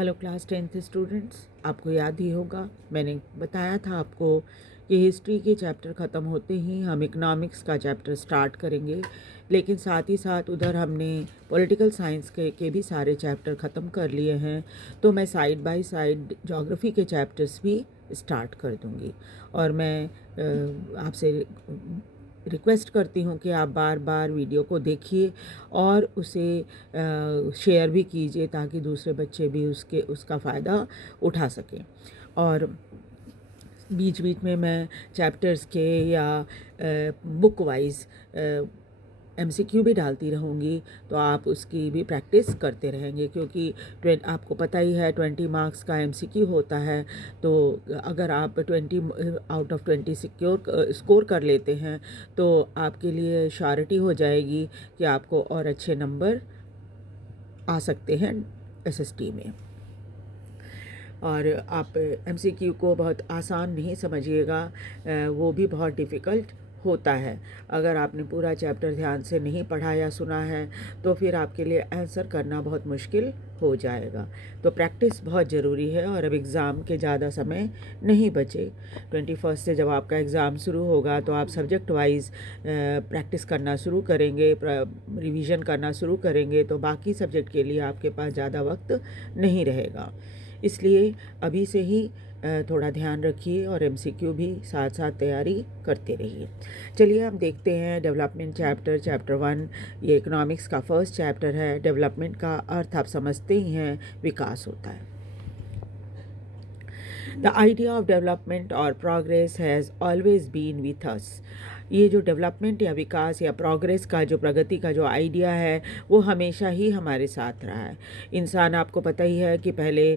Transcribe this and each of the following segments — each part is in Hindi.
हेलो क्लास 10th स्टूडेंट्स, आपको याद ही होगा मैंने बताया था आपको कि हिस्ट्री के चैप्टर ख़त्म होते ही हम इकोनॉमिक्स का चैप्टर स्टार्ट करेंगे, लेकिन साथ ही साथ उधर हमने पॉलिटिकल साइंस के भी सारे चैप्टर ख़त्म कर लिए हैं। तो मैं साइड बाय साइड ज्योग्राफी के चैप्टर्स भी स्टार्ट कर दूंगी और मैं आपसे रिक्वेस्ट करती हूँ कि आप बार बार वीडियो को देखिए और उसे शेयर भी कीजिए ताकि दूसरे बच्चे भी उसका फ़ायदा उठा सकें। और बीच बीच में मैं चैप्टर्स के या बुक वाइज MCQ भी डालती रहूँगी, तो आप उसकी भी प्रैक्टिस करते रहेंगे क्योंकि आपको पता ही है 20 मार्क्स का MCQ होता है। तो अगर आप 20 आउट ऑफ 20 स्कोर कर लेते हैं तो आपके लिए श्योरिटी हो जाएगी कि आपको और अच्छे नंबर आ सकते हैं SST में। और आप MCQ को बहुत आसान नहीं समझिएगा, वो भी बहुत डिफ़िकल्ट होता है। अगर आपने पूरा चैप्टर ध्यान से नहीं पढ़ा या सुना है तो फिर आपके लिए आंसर करना बहुत मुश्किल हो जाएगा। तो प्रैक्टिस बहुत ज़रूरी है और अब एग्ज़ाम के ज़्यादा समय नहीं बचे। 21 से जब आपका एग्ज़ाम शुरू होगा तो आप सब्जेक्ट वाइज प्रैक्टिस करना शुरू करेंगे, रिवीजन करना शुरू करेंगे, तो बाकी सब्जेक्ट के लिए आपके पास ज़्यादा वक्त नहीं रहेगा। इसलिए अभी से ही थोड़ा ध्यान रखिए और MCQ भी साथ साथ तैयारी करते रहिए। चलिए हम देखते हैं डेवलपमेंट चैप्टर 1। ये इकोनॉमिक्स का फर्स्ट चैप्टर है। डेवलपमेंट का अर्थ आप समझते ही हैं, विकास होता है। द आइडिया ऑफ डेवलपमेंट और progress has always been with us. ये जो डेवलपमेंट या विकास या प्रोग्रेस का जो प्रगति का जो आइडिया है वो हमेशा ही हमारे साथ रहा है। इंसान, आपको पता ही है कि पहले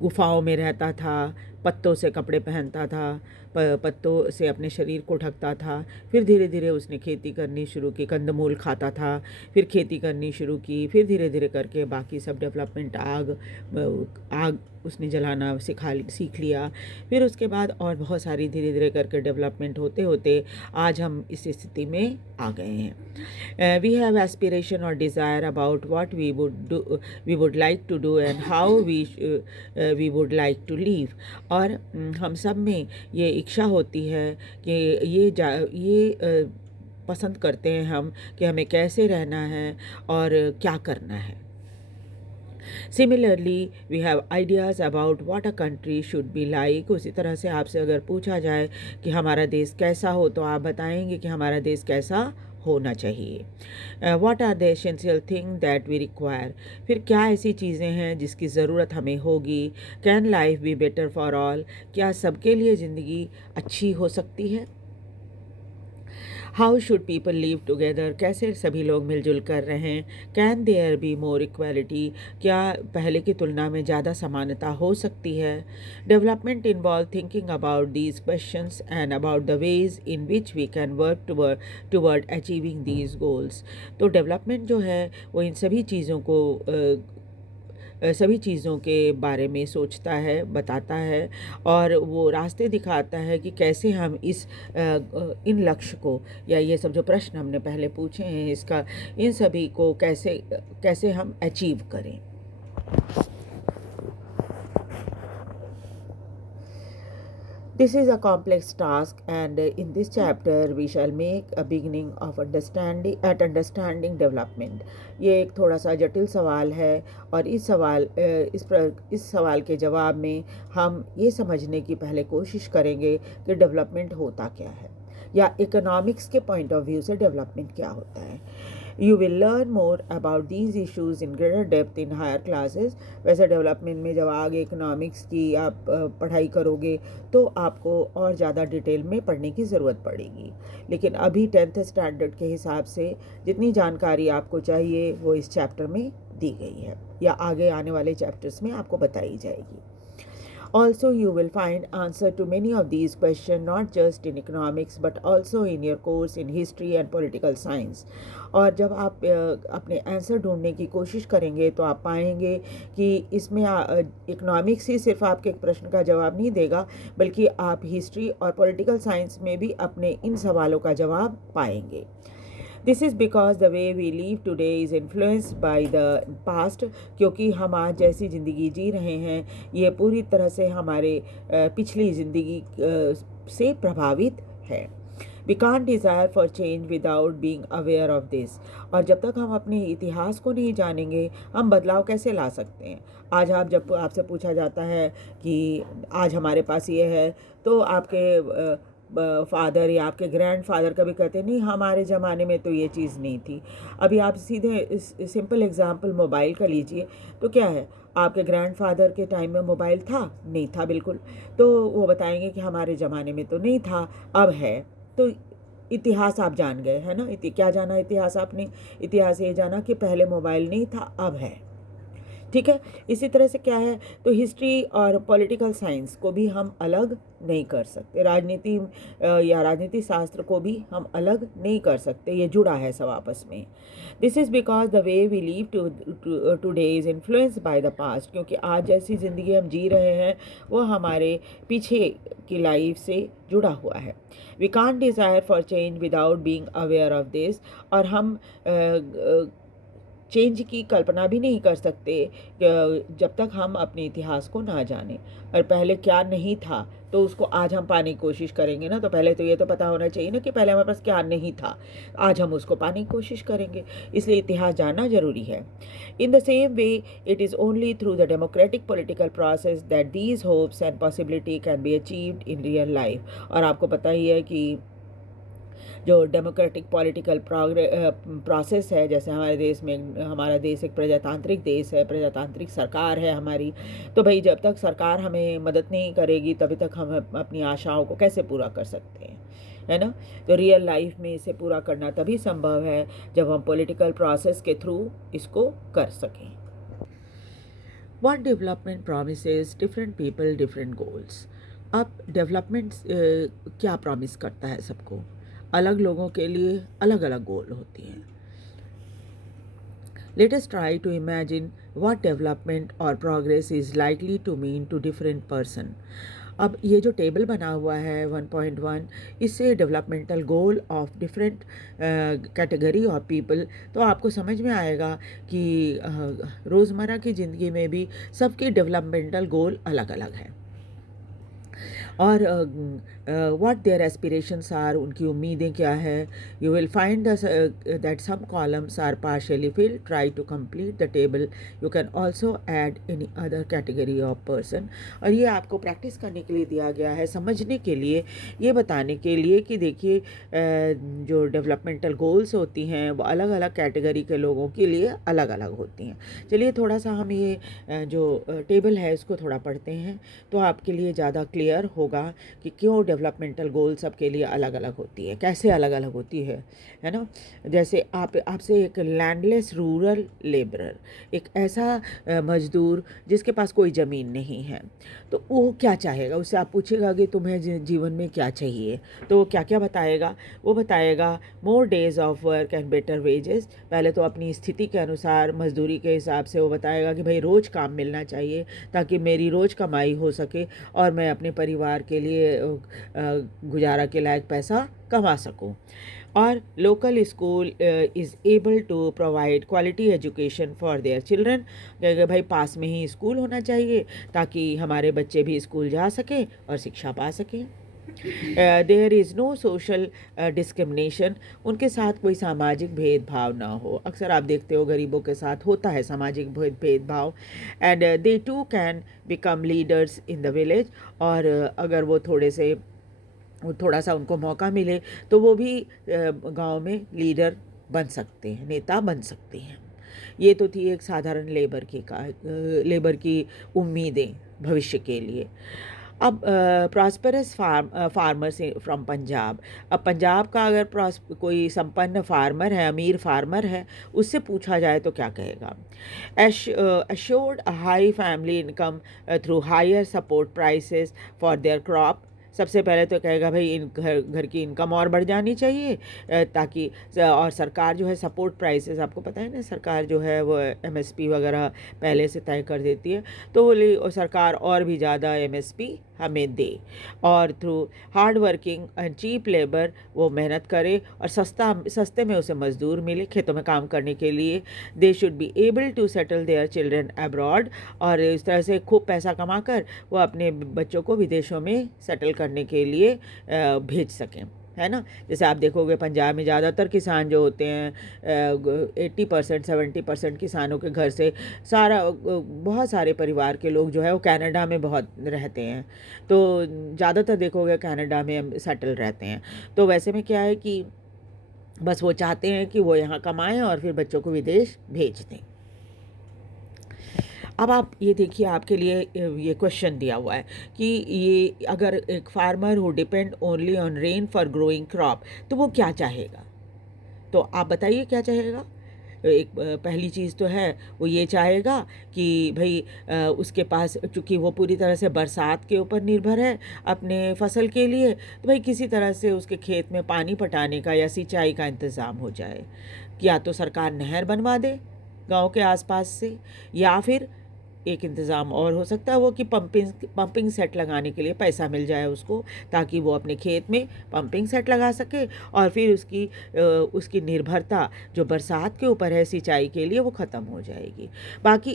गुफाओं में रहता था, पत्तों से कपड़े पहनता था, पत्तों से अपने शरीर को ढकता था। फिर धीरे धीरे उसने खेती करनी शुरू की, कंदमूल खाता था, फिर खेती करनी शुरू की, फिर धीरे धीरे करके बाकी सब डेवलपमेंट आग उसने जलाना सीख लिया। फिर उसके बाद और बहुत सारी धीरे धीरे करके डेवलपमेंट होते होते आज हम इस स्थिति में आ गए हैं। वी हैव एस्पिरेशन और desire about what we would like to do and how we would like to live. और हम सब में ये इच्छा होती है कि ये पसंद करते हैं हम कि हमें कैसे रहना है और क्या करना है। Similarly we have ideas about what a country should be like. उसी तरह से आपसे अगर पूछा जाए कि हमारा देश कैसा हो तो आप बताएंगे कि हमारा देश कैसा होना चाहिए। What are the essential thing that we require. फिर क्या ऐसी चीज़ें हैं जिसकी ज़रूरत हमें होगी। Can life be better for all. क्या सबके लिए ज़िंदगी अच्छी हो सकती है। How should people live together. कैसे सभी लोग मिलजुल कर रहें। Can there be more equality. क्या पहले की तुलना में ज़्यादा समानता हो सकती है। Development involve thinking about these questions and about the ways in which we can work toward achieving these goals. तो डेवलपमेंट जो है वो इन सभी चीज़ों के बारे में सोचता है, बताता है और वो रास्ते दिखाता है कि कैसे हम इन लक्ष्य को या ये सब जो प्रश्न हमने पहले पूछे हैं इन सभी को कैसे हम अचीव करें। This is a complex task, and in this chapter we shall make a beginning of understanding development. ये एक थोड़ा सा जटिल सवाल है और इस सवाल के जवाब में हम ये समझने की पहले कोशिश करेंगे कि डेवलपमेंट होता क्या है या इकोनॉमिक्स के पॉइंट ऑफ व्यू से डेवलपमेंट क्या होता है। You will learn more about these issues in greater depth in higher classes. वैसे डेवलपमेंट में जब आगे इकोनॉमिक्स की आप पढ़ाई करोगे तो आपको और ज़्यादा डिटेल में पढ़ने की ज़रूरत पड़ेगी, लेकिन अभी 10th स्टैंडर्ड के हिसाब से जितनी जानकारी आपको चाहिए वो इस चैप्टर में दी गई है या आगे आने वाले चैप्टर्स में आपको बताई जाएगी। Also, you will find answer to many of these questions not just in economics but also in your course in history and political science. और जब आप अपने आंसर ढूंढने की कोशिश करेंगे तो आप पाएंगे कि इसमें इकोनॉमिक्स ही सिर्फ आपके एक प्रश्न का जवाब नहीं देगा, बल्कि आप हिस्ट्री और पॉलिटिकल साइंस में भी अपने इन सवालों का जवाब पाएंगे। This is because the way we live today is influenced by the past, क्योंकि हम आज जैसी ज़िंदगी जी रहे हैं ये पूरी तरह से हमारे पिछली ज़िंदगी से प्रभावित है। We can't desire for change without being aware of this. और जब तक हम अपने इतिहास को नहीं जानेंगे हम बदलाव कैसे ला सकते हैं। आज आप जब आपसे पूछा जाता है कि आज हमारे पास ये है, तो आपके फादर या आपके ग्रैंडफादर कभी कहते नहीं हमारे ज़माने में तो ये चीज़ नहीं थी। अभी आप सीधे सिंपल एग्जांपल मोबाइल का लीजिए, तो क्या है, आपके ग्रैंडफादर के टाइम में मोबाइल था? नहीं था बिल्कुल। तो वो बताएंगे कि हमारे ज़माने में तो नहीं था, अब है। तो इतिहास आप जान गए, है ना। क्या जाना इतिहास आपने? इतिहास ये जाना कि पहले मोबाइल नहीं था, अब है। ठीक है। इसी तरह से क्या है, तो हिस्ट्री और पॉलिटिकल साइंस को भी हम अलग नहीं कर सकते, राजनीति या राजनीति शास्त्र को भी हम अलग नहीं कर सकते, ये जुड़ा है सब आपस में। This is because the way we live today is influenced by the past, क्योंकि आज जैसी ज़िंदगी हम जी रहे हैं वो हमारे पीछे की लाइफ से जुड़ा हुआ है। We can't desire for change without being aware of this. और हम चेंज की कल्पना भी नहीं कर सकते जब तक हम अपने इतिहास को ना जानें। और पहले क्या नहीं था तो उसको आज हम पाने की कोशिश करेंगे ना, तो पहले तो ये तो पता होना चाहिए ना कि पहले हमारे पास क्या नहीं था, आज हम उसको पाने की कोशिश करेंगे। इसलिए इतिहास जानना ज़रूरी है। In the same way it is only through the democratic political process that these hopes and possibility can be achieved in real life. और आपको पता ही है कि जो डेमोक्रेटिक पॉलिटिकल प्रोसेस है, जैसे हमारे देश में, हमारा देश एक प्रजातांत्रिक देश है, प्रजातांत्रिक सरकार है हमारी, तो भाई जब तक सरकार हमें मदद नहीं करेगी तभी तक हम अपनी आशाओं को कैसे पूरा कर सकते हैं, है ना। तो रियल लाइफ में इसे पूरा करना तभी संभव है जब हम पॉलिटिकल प्रोसेस के थ्रू इसको कर सकें। One development promises different people different goals. अब डेवलपमेंट क्या प्रॉमिस करता है सबको? अलग लोगों के लिए अलग अलग गोल होती हैं। Let us try to imagine what development or progress is likely to mean to different person. अब ये जो टेबल बना हुआ है 1.1, इससे developmental goal of different category of people, तो आपको समझ में आएगा कि रोज़मर्रा की ज़िंदगी में भी सबके डेवलपमेंटल गोल अलग अलग हैं। और व्हाट देयर एस्पिरेशंस आर, उनकी उम्मीदें क्या है। You will find that some columns are partially filled, try to complete the table. You can also add any other category of person. और ये आपको प्रैक्टिस करने के लिए दिया गया है, समझने के लिए, ये बताने के लिए कि देखिए जो डेवलपमेंटल गोल्स होती हैं वो अलग अलग कैटेगरी के लोगों के लिए अलग अलग होती हैं। चलिए थोड़ा सा हम ये जो टेबल है इसको थोड़ा पढ़ते हैं तो आपके लिए ज़्यादा क्लियर होगा कि क्यों डेवलपमेंटल गोल सबके लिए अलग अलग होती है, कैसे अलग अलग होती है ना। जैसे आपसे एक लैंडलेस रूरल लेबरर, एक ऐसा मजदूर जिसके पास कोई ज़मीन नहीं है, तो वो क्या चाहेगा? उससे आप पूछेगा कि तुम्हें जीवन में क्या चाहिए, तो वो क्या क्या बताएगा? वो बताएगा more days of work and better wages. पहले तो अपनी स्थिति के अनुसार, मजदूरी के हिसाब से वो बताएगा कि भाई रोज़ काम मिलना चाहिए ताकि मेरी रोज़ कमाई हो सके और मैं अपने परिवार के लिए गुजारा के लायक पैसा कमा सकूं। और local school is able to provide quality education for their children. भाई पास में ही स्कूल होना चाहिए ताकि हमारे बच्चे भी स्कूल जा सकें और शिक्षा पा सकें। There is no social discrimination, उनके साथ कोई सामाजिक भेदभाव ना हो। अक्सर आप देखते हो गरीबों के साथ होता है सामाजिक भेदभाव। And they too can become leaders in the village, और अगर वो थोड़ा सा उनको मौका मिले तो वो भी गांव में लीडर बन सकते हैं, नेता बन सकते हैं। ये तो थी एक साधारण लेबर की उम्मीदें भविष्य के लिए। अब प्रॉस्परस फार्मर्स फ्रॉम पंजाब। अब पंजाब का अगर कोई संपन्न फार्मर है, अमीर फार्मर है, उससे पूछा जाए तो क्या कहेगा? assured a high family income through higher support prices for their crop सबसे पहले तो कहेगा भाई इन घर की इनकम और बढ़ जानी चाहिए, ताकि और सरकार जो है सपोर्ट प्राइसेस, आपको पता है ना सरकार जो है वो एमएसपी वगैरह पहले से तय कर देती है, तो वो सरकार और भी ज़्यादा एमएसपी हमें दे, और through hard working and cheap labour वो मेहनत करे और सस्ते में उसे मज़दूर मिले खेतों में काम करने के लिए। They should be able to settle their children abroad, और इस तरह से खूब पैसा कमाकर वो अपने बच्चों को विदेशों में सेटल करने के लिए भेज सकें, है ना। जैसे आप देखोगे पंजाब में ज़्यादातर किसान जो होते हैं 80% 70% किसानों के घर से बहुत सारे परिवार के लोग जो है वो कनाडा में बहुत रहते हैं, तो ज़्यादातर देखोगे कनाडा में सेटल रहते हैं। तो वैसे में क्या है कि बस वो चाहते हैं कि वो यहाँ कमाएं और फिर बच्चों को विदेश भेज दें। अब आप ये देखिए, आपके लिए ये क्वेश्चन दिया हुआ है कि ये अगर एक फार्मर हो depend only on rain for growing crop, तो वो क्या चाहेगा, तो आप बताइए क्या चाहेगा। एक पहली चीज़ तो है वो ये चाहेगा कि भाई उसके पास, चूँकि वो पूरी तरह से बरसात के ऊपर निर्भर है अपने फसल के लिए, तो भाई किसी तरह से उसके खेत में पानी पटाने का या सिंचाई का इंतज़ाम हो जाए। या तो सरकार नहर बनवा दे गांव के आसपास से, या फिर एक इंतज़ाम और हो सकता है वो कि पंपिंग सेट लगाने के लिए पैसा मिल जाए उसको, ताकि वो अपने खेत में पंपिंग सेट लगा सके और फिर उसकी निर्भरता जो बरसात के ऊपर है सिंचाई के लिए वो ख़त्म हो जाएगी। बाकी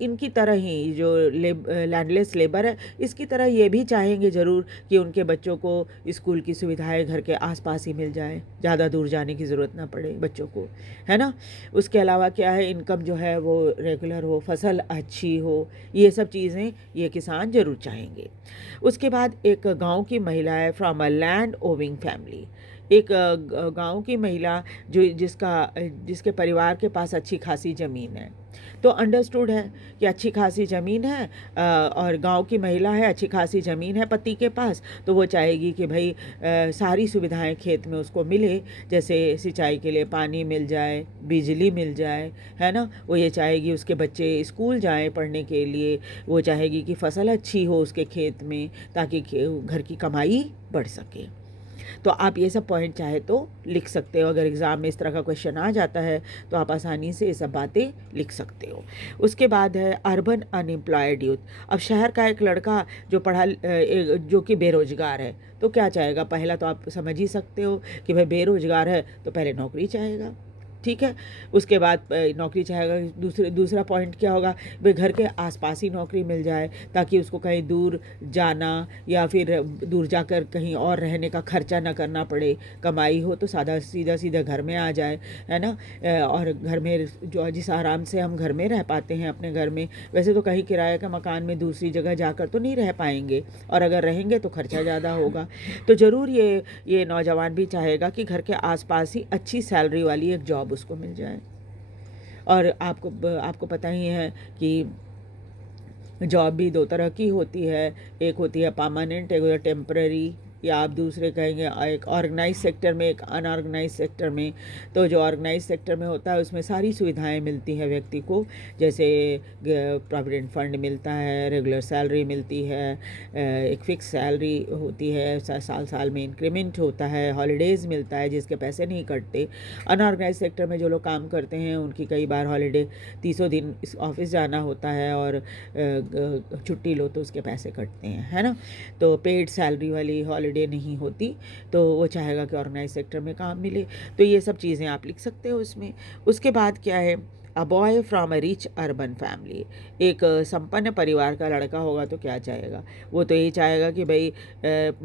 इनकी तरह ही जो लैंडलेस लेबर है, इसकी तरह ये भी चाहेंगे ज़रूर कि उनके बच्चों को स्कूल की सुविधाएँ घर के आसपास ही मिल जाए, ज़्यादा दूर जाने की ज़रूरत ना पड़े बच्चों को, है ना। उसके अलावा क्या है, इनकम जो है वो रेगुलर हो, फसल अच्छी हो, ये सब चीज़ें ये किसान ज़रूर चाहेंगे। उसके बाद एक गांव की महिला है from a land owing family, एक गांव की महिला जिसके परिवार के पास अच्छी खासी ज़मीन है। तो अंडरस्टूड है कि अच्छी खासी ज़मीन है और गांव की महिला है, अच्छी खासी ज़मीन है पति के पास, तो वो चाहेगी कि भाई सारी सुविधाएं खेत में उसको मिले, जैसे सिंचाई के लिए पानी मिल जाए, बिजली मिल जाए, है ना। वो ये चाहेगी उसके बच्चे स्कूल जाएं पढ़ने के लिए, वो चाहेगी कि फसल अच्छी हो उसके खेत में ताकि घर की कमाई बढ़ सके। तो आप ये सब पॉइंट चाहे तो लिख सकते हो, अगर एग्ज़ाम में इस तरह का क्वेश्चन आ जाता है तो आप आसानी से ये सब बातें लिख सकते हो। उसके बाद है अर्बन अनएम्प्लॉयड यूथ। अब शहर का एक लड़का जो कि बेरोज़गार है, तो क्या चाहेगा। पहला तो आप समझ ही सकते हो कि भाई बेरोज़गार है तो पहले नौकरी चाहेगा, ठीक है। उसके बाद नौकरी चाहेगा, दूसरा पॉइंट क्या होगा, भाई घर के आसपास ही नौकरी मिल जाए ताकि उसको कहीं दूर जाना या फिर दूर जाकर कहीं और रहने का खर्चा ना करना पड़े, कमाई हो तो सीधा घर में आ जाए, है ना। और घर में जो जिस आराम से हम घर में रह पाते हैं अपने घर में, वैसे तो कहीं किराए का मकान में दूसरी जगह जाकर तो नहीं रह पाएंगे, और अगर रहेंगे तो खर्चा ज़्यादा होगा। तो ज़रूर ये नौजवान भी चाहेगा कि घर के आसपास ही अच्छी सैलरी वाली एक जॉब उसको मिल जाए। और आपको पता ही है कि जॉब भी दो तरह की होती है, एक होती है परमानेंट, एक होती है टेम्पररी, या आप दूसरे कहेंगे एक ऑर्गेनाइज सेक्टर में, एक अनऑर्गेनाइज सेक्टर में। तो जो ऑर्गेनाइज सेक्टर में होता है उसमें सारी सुविधाएं मिलती हैं व्यक्ति को, जैसे प्रोविडेंट फंड मिलता है, रेगुलर सैलरी मिलती है, एक फिक्स सैलरी होती है, साल में इंक्रीमेंट होता है, हॉलीडेज़ मिलता है जिसके पैसे नहीं कटते। अनऑर्गेनाइज सेक्टर में जो लोग काम करते हैं उनकी कई बार हॉलीडे 30 दिन ऑफिस जाना होता है और छुट्टी लो तो उसके पैसे कटते हैं, है ना। तो पेड सैलरी वाली हॉलीडे नहीं होती, तो वो चाहेगा कि ऑर्गेनाइज सेक्टर में काम मिले। तो ये सब चीज़ें आप लिख सकते हो इसमें। उसके बाद क्या है, a boy from a rich urban family, एक संपन्न परिवार का लड़का होगा तो क्या चाहेगा, वो तो यही चाहेगा कि भाई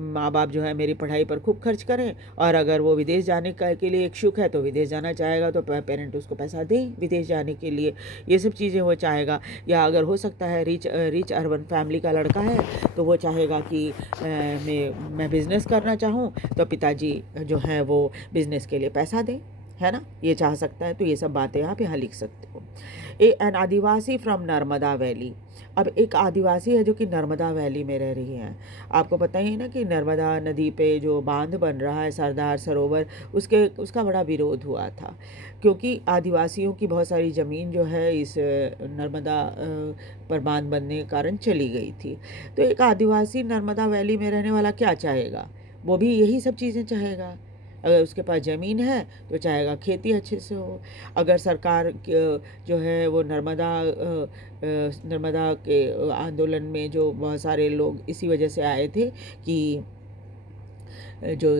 माँ बाप जो है मेरी पढ़ाई पर खूब खर्च करें, और अगर वो विदेश जाने के लिए इच्छुक है तो विदेश जाना चाहेगा, तो पेरेंट उसको पैसा दें विदेश जाने के लिए, ये सब चीज़ें वो चाहेगा। या अगर हो सकता है रिच अर्बन फैमिली का लड़का है तो वो चाहेगा कि मैं बिज़नेस करना चाहूँ तो पिताजी जो हैं वो बिज़नेस के लिए पैसा दें, है ना, ये चाह सकता है। तो ये सब बातें आप यहाँ लिख सकते हो। An Adivasi from Narmada valley, अब एक आदिवासी है जो कि नर्मदा वैली में रह रही हैं। आपको पता ही है ना कि नर्मदा नदी पे जो बांध बन रहा है सरदार सरोवर, उसका बड़ा विरोध हुआ था, क्योंकि आदिवासियों की बहुत सारी ज़मीन जो है इस नर्मदा पर बांध बनने के कारण चली गई थी। तो एक आदिवासी नर्मदा वैली में रहने वाला क्या चाहेगा? वो भी यही सब चीज़ें चाहेगा। अगर उसके पास ज़मीन है तो चाहेगा खेती अच्छे से हो। अगर सरकार जो है वो नर्मदा के आंदोलन में जो बहुत सारे लोग इसी वजह से आए थे कि जो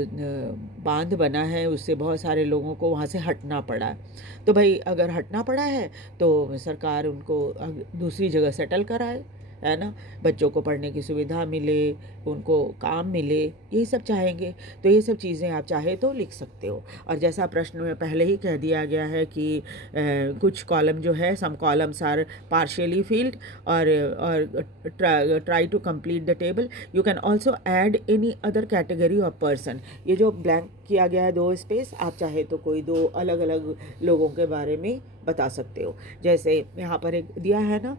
बांध बना है उससे बहुत सारे लोगों को वहाँ से हटना पड़ा। तो भाई अगर हटना पड़ा है तो सरकार उनको दूसरी जगह सेटल कराए, है ना, बच्चों को पढ़ने की सुविधा मिले, उनको काम मिले, यही सब चाहेंगे। तो ये सब चीज़ें आप चाहे तो लिख सकते हो। और जैसा प्रश्न में पहले ही कह दिया गया है कि कुछ कॉलम जो है, some columns are partially filled और try to complete the table. You can also add any other category of person. ये जो ब्लैंक किया गया है 2 स्पेस, आप चाहे तो कोई 2 अलग अलग लोगों के बारे में बता सकते हो। जैसे यहाँ पर एक दिया है ना,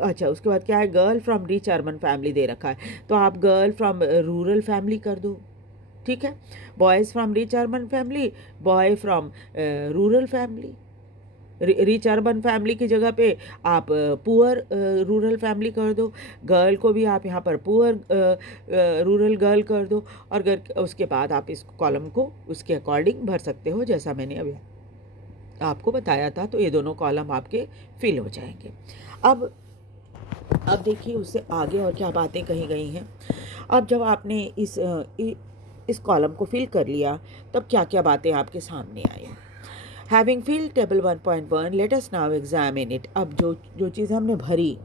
अच्छा उसके बाद क्या है, girl from rich urban family दे रखा है, तो आप गर्ल फ्रॉम रूरल फैमिली कर दो, ठीक है। Boys from rich urban family, boy from rural family. Rich urban family की जगह पे आप पुअर रूरल फैमिली कर दो। गर्ल को भी आप यहाँ पर पुअर रूरल गर्ल कर दो, और उसके बाद आप इस कॉलम को उसके अकॉर्डिंग भर सकते हो जैसा मैंने अभी आपको बताया था। तो ये दोनों कॉलम आपके फिल हो जाएंगे। अब देखिए उससे आगे और क्या बातें कही गई हैं। अब जब आपने इस कॉलम को फिल कर लिया तब क्या क्या बातें आपके सामने आई। Having filled table 1.1, let us now examine it. अब जो चीज़ हमने भरी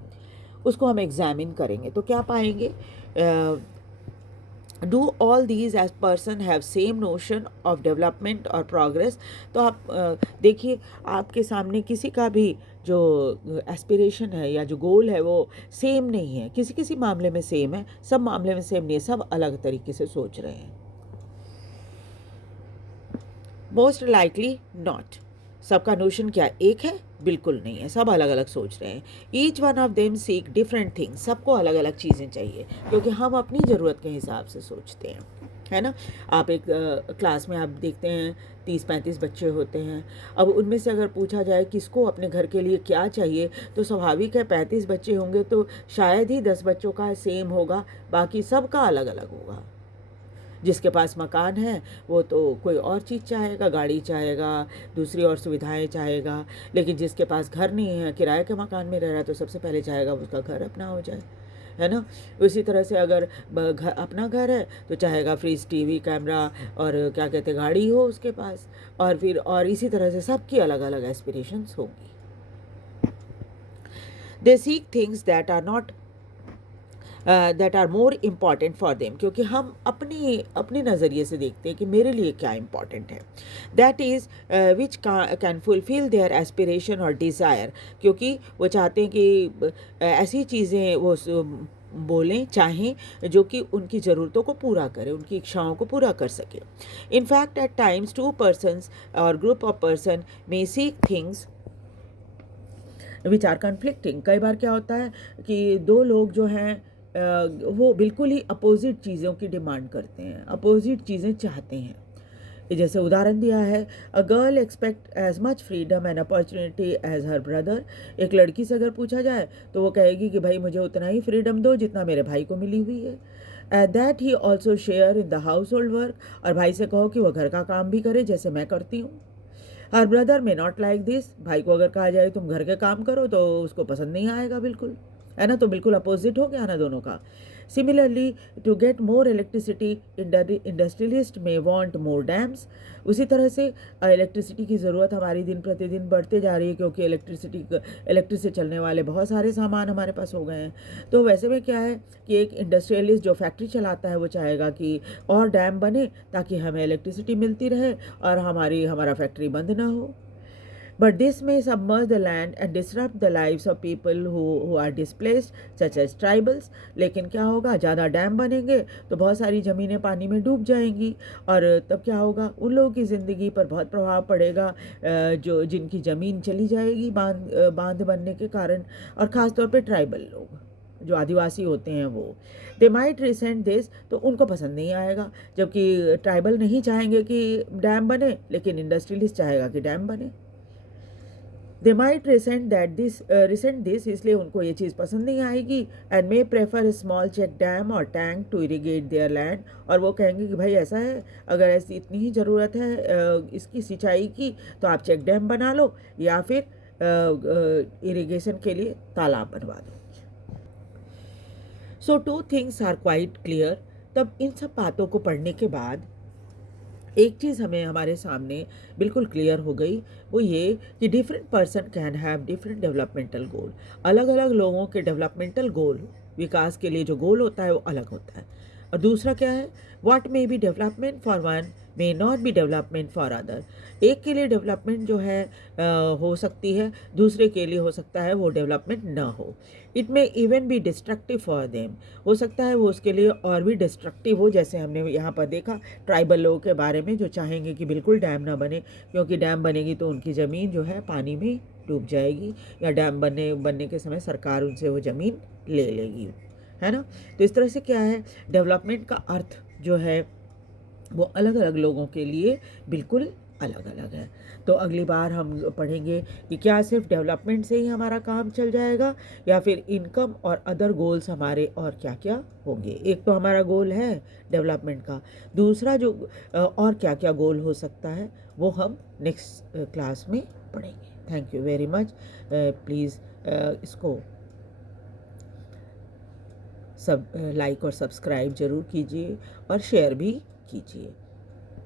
उसको हम एग्जामिन करेंगे तो क्या पाएंगे। Do all these as person have same notion of development और प्रोग्रेस। तो आप देखिए आपके सामने किसी का भी जो एस्पिरेशन है या जो गोल है वो सेम नहीं है। किसी किसी मामले में सेम है, सब मामले में सेम नहीं है, सब अलग तरीके से सोच रहे हैं। Most likely not. सबका नोशन क्या एक है? बिल्कुल नहीं है, सब अलग अलग सोच रहे हैं। Each one of them seek different things. सबको अलग अलग चीज़ें चाहिए क्योंकि हम अपनी ज़रूरत के हिसाब से सोचते हैं, है ना। आप एक क्लास में आप देखते हैं 30-35 बच्चे होते हैं। अब उनमें से अगर पूछा जाए किसको अपने घर के लिए क्या चाहिए तो स्वाभाविक है 35 बच्चे होंगे तो शायद ही 10 बच्चों का सेम होगा, बाकी सबका अलग अलग होगा। जिसके पास मकान है वो तो कोई और चीज़ चाहेगा, गाड़ी चाहेगा, दूसरी और सुविधाएं चाहेगा। लेकिन जिसके पास घर नहीं है, किराए के मकान में रह रहा है, तो सबसे पहले चाहेगा उसका घर अपना हो जाए, है ना। उसी तरह से अगर अपना घर है तो चाहेगा फ्रिज, टीवी, कैमरा और क्या कहते हैं गाड़ी हो उसके पास। और फिर और इसी तरह से सबकी अलग अलग एस्पिरेशंस होंगी। They seek things that are more important for them. क्योंकि हम अपने नज़रिए से देखते हैं कि मेरे लिए क्या इम्पॉर्टेंट है। That is which can fulfil there aspiration और डिज़ायर। क्योंकि वो चाहते हैं कि ऐसी चीज़ें वो बोलें, चाहें जो कि उनकी ज़रूरतों को पूरा करे, उनकी इच्छाओं को पूरा कर सके। इनफैक्ट एट टाइम्स 2 persons और group of person may seek things which are conflicting. कई बार क्या होता है कि 2 लोग जो हैं वो बिल्कुल ही अपोजिट चीज़ों की डिमांड करते हैं, अपोजिट चीज़ें चाहते हैं। जैसे उदाहरण दिया है, a girl expect as much freedom and opportunity as her brother. एक लड़की से अगर पूछा जाए तो वो कहेगी कि भाई मुझे उतना ही फ्रीडम दो जितना मेरे भाई को मिली हुई है। That he also share in the house hold work. और भाई से कहो कि वो घर का काम भी करे जैसे मैं करती हूँ। हर ब्रदर में नॉट लाइक दिस। भाई को अगर कहा जाए तुम घर के काम करो तो उसको पसंद नहीं आएगा बिल्कुल, है ना। तो बिल्कुल अपोजिट हो गया ना दोनों का। Similarly to get more electricity industrialist may want more dams. उसी तरह से इलेक्ट्रिसिटी की ज़रूरत हमारी दिन प्रतिदिन बढ़ते जा रही है क्योंकि इलेक्ट्रिक से चलने वाले बहुत सारे सामान हमारे पास हो गए हैं। तो वैसे में क्या है कि एक इंडस्ट्रियलिस्ट जो फैक्ट्री चलाता है वो चाहेगा कि और डैम बने ताकि हमें इलेक्ट्रिसिटी मिलती रहे और हमारा फैक्ट्री बंद ना हो। But this may submerge the land and disrupt the lives of people who are displaced, such as tribals. लेकिन क्या होगा, ज़्यादा डैम बनेंगे तो बहुत सारी ज़मीनें पानी में डूब जाएंगी और तब क्या होगा, उन लोगों की ज़िंदगी पर बहुत प्रभाव पड़ेगा जो जिनकी ज़मीन चली जाएगी बांध बनने के कारण, और ख़ास तौर पे ट्राइबल लोग जो आदिवासी होते हैं वो दे माइट रिसेंट दिस, तो उनको पसंद नहीं आएगा। जबकि ट्राइबल नहीं चाहेंगे कि डैम बने, लेकिन इंडस्ट्रियलिस्ट चाहेगा कि डैम बने। दे माइट रिसेंट दिस, इसलिए उनको ये चीज़ पसंद नहीं आएगी। And may prefer small check dam और tank to irrigate their land, और वो कहेंगे कि भाई ऐसा है, अगर ऐसी इतनी ही ज़रूरत है इसकी सिंचाई की, तो आप चेक डैम बना लो या फिर इरिगेशन के लिए तालाब बनवा दो। सो 2 थिंग्स आर क्वाइट क्लियर। तब इन सब बातों को पढ़ने के बाद एक चीज़ हमें हमारे सामने बिल्कुल क्लियर हो गई, वो ये कि different person can have different developmental goal. अलग अलग लोगों के डेवलपमेंटल गोल, विकास के लिए जो गोल होता है वो अलग होता है। और दूसरा क्या है, what may be development for one may not be development for other. एक के लिए डेवलपमेंट जो है हो सकती है, दूसरे के लिए हो सकता है वो डेवलपमेंट ना हो। It may even be destructive for them, हो सकता है वो उसके लिए और भी डिस्ट्रक्टिव हो, जैसे हमने यहाँ पर देखा ट्राइबल लोगों के बारे में जो चाहेंगे कि बिल्कुल डैम ना बने, क्योंकि डैम बनेगी तो उनकी ज़मीन जो है पानी में डूब जाएगी, या डैम बनने के समय सरकार उनसे वो ज़मीन ले लेगी, है ना। तो इस तरह से क्या है, डेवलपमेंट का अर्थ जो है वो अलग अलग लोगों के लिए बिल्कुल अलग अलग है। तो अगली बार हम पढ़ेंगे कि क्या सिर्फ डेवलपमेंट से ही हमारा काम चल जाएगा, या फिर इनकम और अदर गोल्स हमारे और क्या क्या होंगे। एक तो हमारा गोल है डेवलपमेंट का, दूसरा जो और क्या क्या गोल हो सकता है वो हम नेक्स्ट क्लास में पढ़ेंगे। Thank you very much. Please इसको सब लाइक और सब्सक्राइब ज़रूर कीजिए और शेयर भी कीजिए।